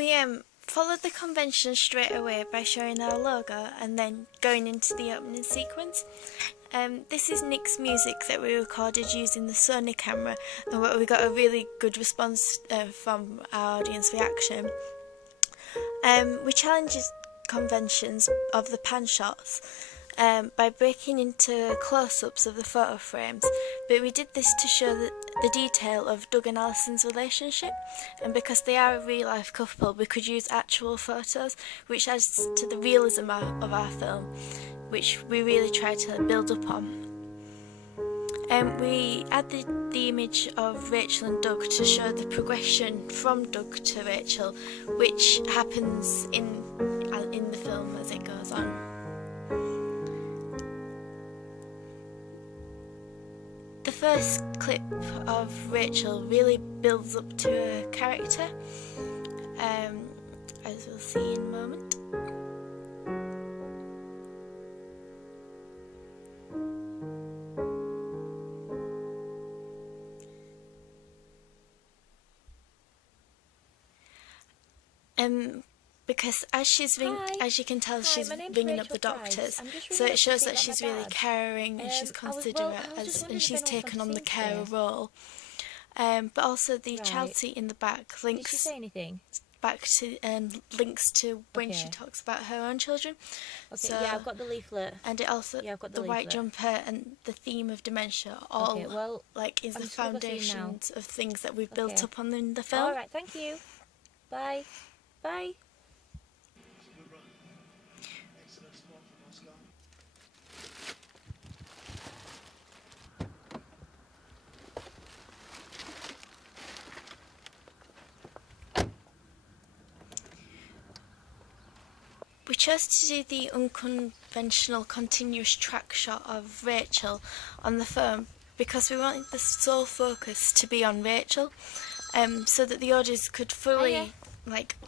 We followed the convention straight away by showing our logo and then going into the opening sequence. This is Nick's music that we recorded using the Sony camera, and we got a really good response from our audience reaction. We challenged conventions of the pan shots by breaking into close-ups of the photo frames, but we did this to show the detail of Doug and Alison's relationship, and because they are a real-life couple we could use actual photos, which adds to the realism of our film, which we really try to build up on. We added the image of Rachel and Doug to show the progression from Doug to Rachel, which happens in the film as it goes on. The first clip of Rachel really builds up to her character, as we'll see in a moment. Because as you can tell, she's ringing up the doctors, so it shows that she's really caring and she's considerate, and she's taken on the carer role. But also the child seat in the back links back to links to when she talks about her own children. Okay, so, yeah, I've got the leaflet. And it also the white jumper and the theme of dementia all is the foundations of things that we've built up on in the film. All right, thank you. Bye. Bye. We chose to do the unconventional continuous track shot of Rachel on the phone because we wanted the sole focus to be on Rachel, so that the audience could fully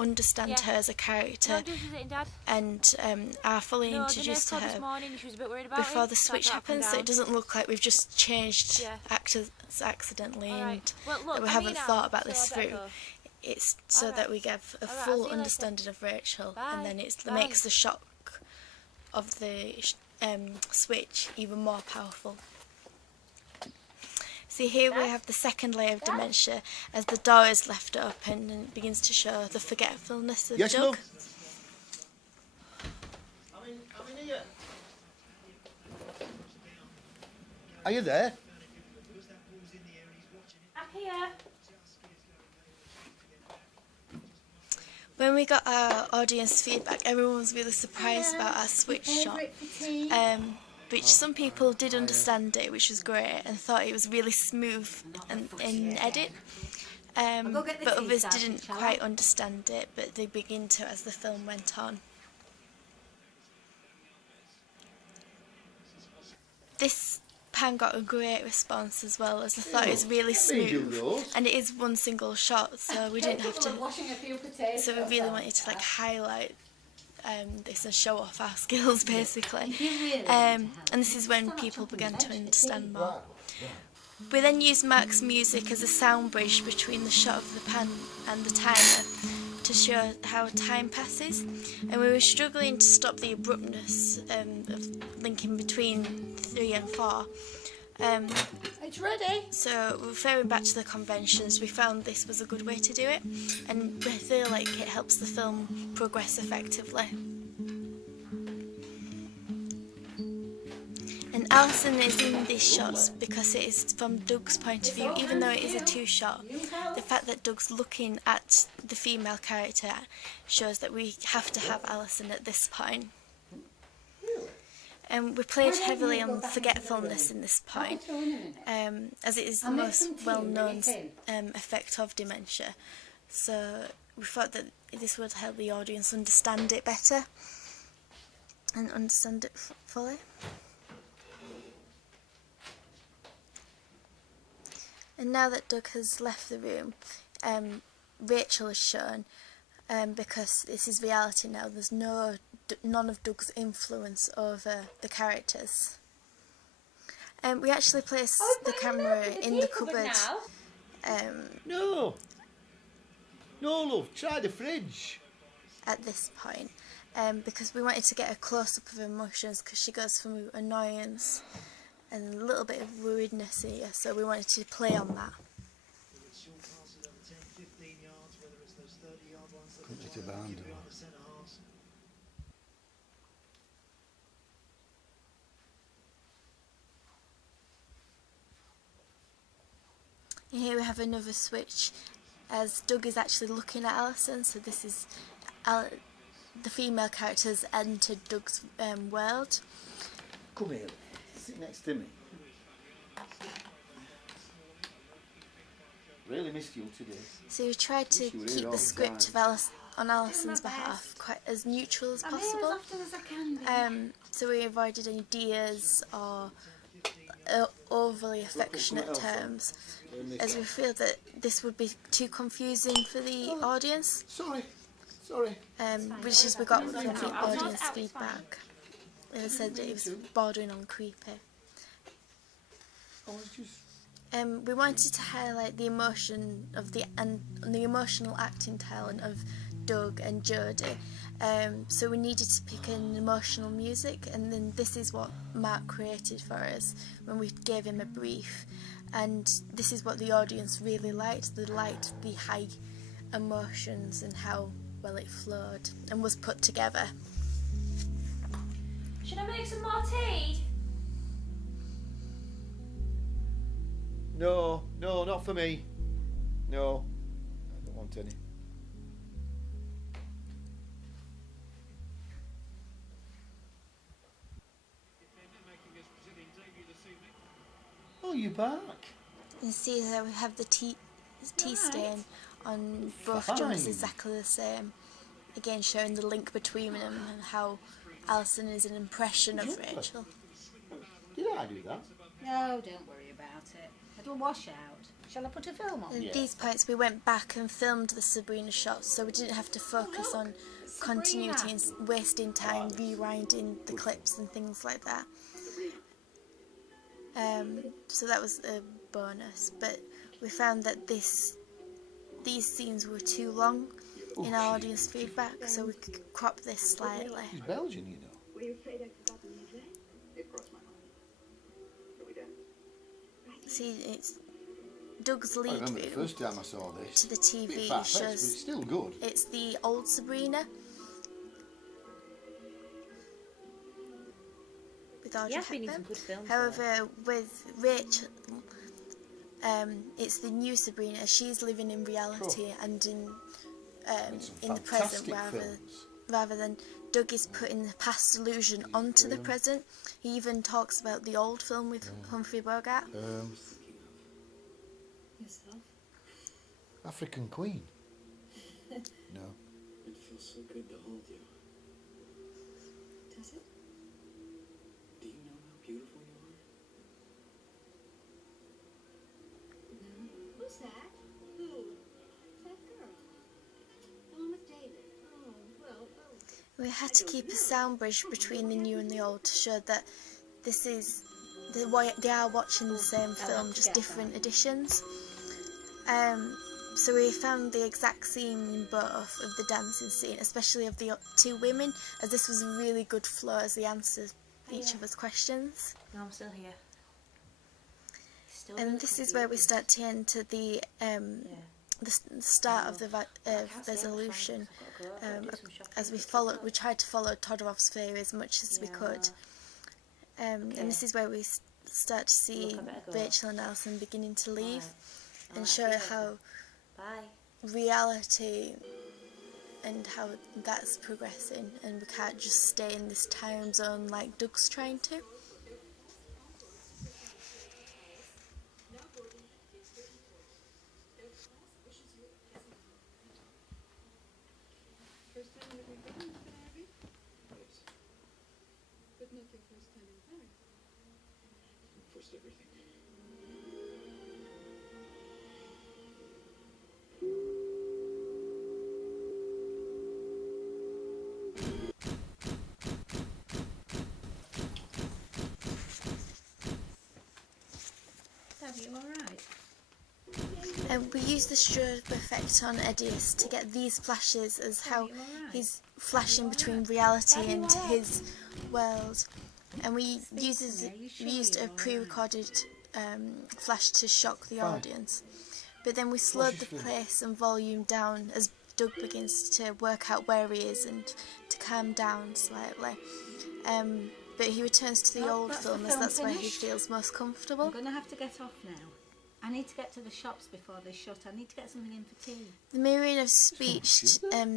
understand her as a character and are fully introduced to her before the switch happens, so it doesn't look like we've just changed actors accidentally and that we haven't thought about this through. It's so that we get a full understanding of Rachel, and then it makes the shock of the switch even more powerful. See, here we have the second layer of dementia as the door is left open and it begins to show the forgetfulness of Doug. Love. I'm in here. Are you there? I'm here. When we got our audience feedback, everyone was really surprised about our switch shot, which some people did understand it, which was great, and thought it was really smooth in edit, but others didn't quite understand it, but they begin to as the film went on. This pan got a great response as well, as I thought it was really smooth, and it is one single shot, so we didn't have to, so we really wanted to highlight this and show off our skills basically, and this is when people began to understand more. We then used Mark's music as a sound bridge between the shot of the pan and the timer to show how time passes, and we were struggling to stop the abruptness of linking between 3 and 4. It's ready. So referring back to the conventions, we found this was a good way to do it, and we feel like it helps the film progress effectively. And Alison is in these shots because it is from Doug's point of view, even though it is a two-shot. The fact that Doug's looking at the female character shows that we have to have Alison at this point. And we played heavily on forgetfulness in this point, as it is the most well-known effect of dementia. So we thought that this would help the audience understand it better and understand it fully. And now that Doug has left the room, Rachel is shown, because this is reality now. There's none of Doug's influence over the characters. We actually placed the camera in the cupboard No. No, love, try the fridge. at this point, because we wanted to get a close-up of her emotions, because she goes from annoyance and a little bit of worriedness here, so we wanted to play on that. Country to Barndor. And here we have another switch, as Doug is actually looking at Alison, so this is the female characters entered Doug's world. Come here, sit next to me. Really missed you today. So we tried to Wish you were here keep all the the script of on Alison's behalf quite as neutral as I'm here as possible. often as I can be. So we avoided any dears or overly affectionate terms, as we feel that this would be too confusing for the audience, Sorry. which is we got from the audience feedback. They said that it was bordering on creepy. I was just... We wanted to highlight the emotion of the emotional acting talent of Doug and Jodie. So we needed to pick an emotional music, and then this is what Mark created for us when we gave him a brief. And this is what the audience really liked. They liked the high emotions and how well it flowed and was put together. Should I make some more tea? No, not for me. No, I don't want any. Oh, you're back. You see that we have the tea stain on both Fine. jumpers exactly the same. Again, showing the link between them and how Alison is an impression of Yeah. Rachel. Did I do that? No, don't worry about it. It'll wash out. Shall I put a film on? At Yeah. these points, we went back and filmed the Sabrina shots, so we didn't have to focus on continuity and wasting time rewinding the clips and things like that. So that was a bonus, but we found that these scenes were too long in our audience feedback, so we could crop this slightly. He's Belgian, you know. Were you afraid I'd forgotten the address? It crossed my mind. Shall we dance? See, it's Doug's I lead remember the view first time I saw this. to the Bit TV far-fetched, but shows it's still good. it's the old Sabrina with Audrey Yes, we need some Hepburn. good films. However, with Rachel, it's the new Sabrina. She's living in reality and in Some the present fantastic rather films. than Doug is putting the past illusion onto the present. He even talks about the old film with Humphrey Bogart. Yourself? African Queen. No. It feels so good to hold you. Does it? Do you know how beautiful you are? No. Who's that? Who? That girl. The one with David. Oh, well, We had to keep a sound bridge between the new and the old to show that this is they are watching the same film, just different editions. So we found the exact scene in both of the dancing scene, especially of the two women, as this was a really good flow as they answered each of us questions. No, I'm still here. Still And this is where we start to enter the start of the resolution. As we tried to follow Todorov's theory as much as we could. And this is where we start to see Rachel and Alison beginning to leave and show how reality and how that's progressing, and we can't just stay in this time zone like Doug's trying to. first time you've ever been, Mr. Abbey? Yes. But not your first time in Paris. First everything. Are you alright? We use the strobe effect on Edius to get these flashes as how he's flashing between reality and his world, and we used a pre-recorded flash to shock the audience, but then we slowed the pace and volume down as Doug begins to work out where he is and to calm down slightly. But he returns to the Well, old that's the film as film that's where he finished. feels most comfortable. I'm going to have to get off now. I need to get to the shops before they shut. I need to get something in for tea. The mirroring of speech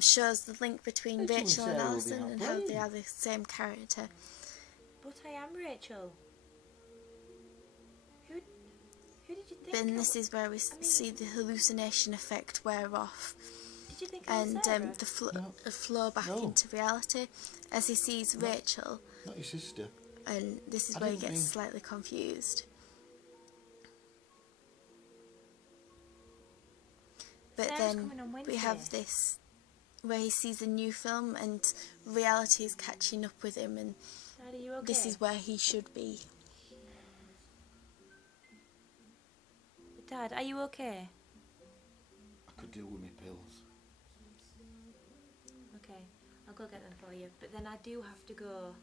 shows the link between Rachel and Rachel and Sarah will be Alison out and how they playing. are the same character. But I am Rachel. Who did you think? Then this is where we see the hallucination effect wear off, Did you think I was and Sarah? the flow back No. into reality as he sees Rachel, Not your sister. and this is I where he didn't gets mean- slightly confused. But Sarah's then coming on we have Wednesday. this where he sees a new film and reality is catching up with him, and Dad, are you okay? this is where he should be. Dad, are you okay? I could do with my pills. Okay, I'll go get them for you. But then I do have to go.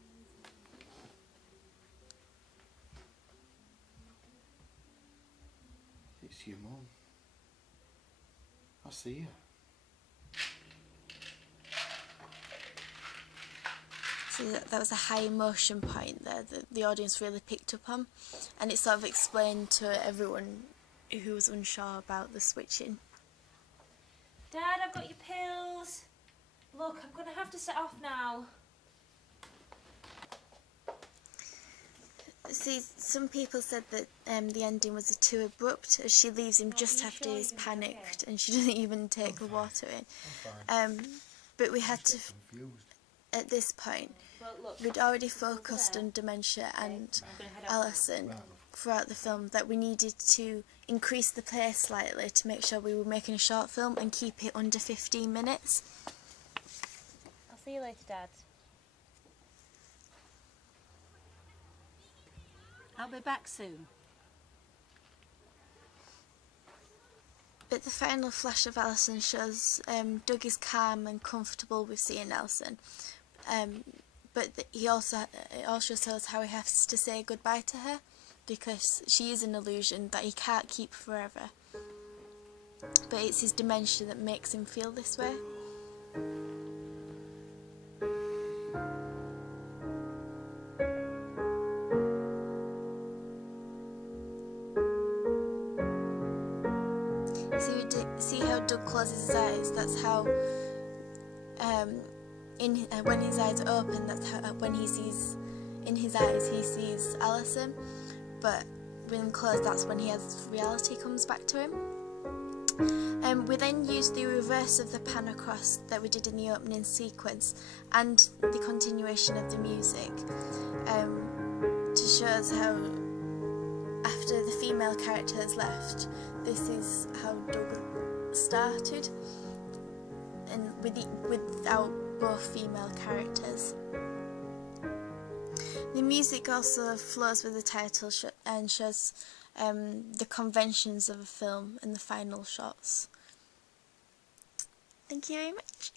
It's your mum. I'll see you. So that was a high emotion point there that the audience really picked up on, and it sort of explained to everyone who was unsure about the switching. Dad, I've got your pills. Look, I'm going to have to set off now. See, some people said that the ending was too abrupt, as she leaves him just you after sure he's you're gonna be panicked and she doesn't even take the water in. But we had to, at this point, Well, look, we'd already focused on dementia and I'm going to head off now. Alison throughout the film, that we needed to increase the pace slightly to make sure we were making a short film and keep it under 15 minutes. I'll see you later, Dad. I'll be back soon. But the final flash of Alison shows Doug is calm and comfortable with seeing Alison. But it also shows how he has to say goodbye to her, because she is an illusion that he can't keep forever. But it's his dementia that makes him feel this way. See how Doug closes his eyes? That's how, when his eyes open, that's how, when he sees, in his eyes, he sees Alison, but when closed, that's when reality comes back to him. We then used the reverse of the pan across that we did in the opening sequence and the continuation of the music to show us how, after the female character has left, this is how Doug started, and without both female characters. The music also flows with the title and shows the conventions of a film and the final shots. Thank you very much.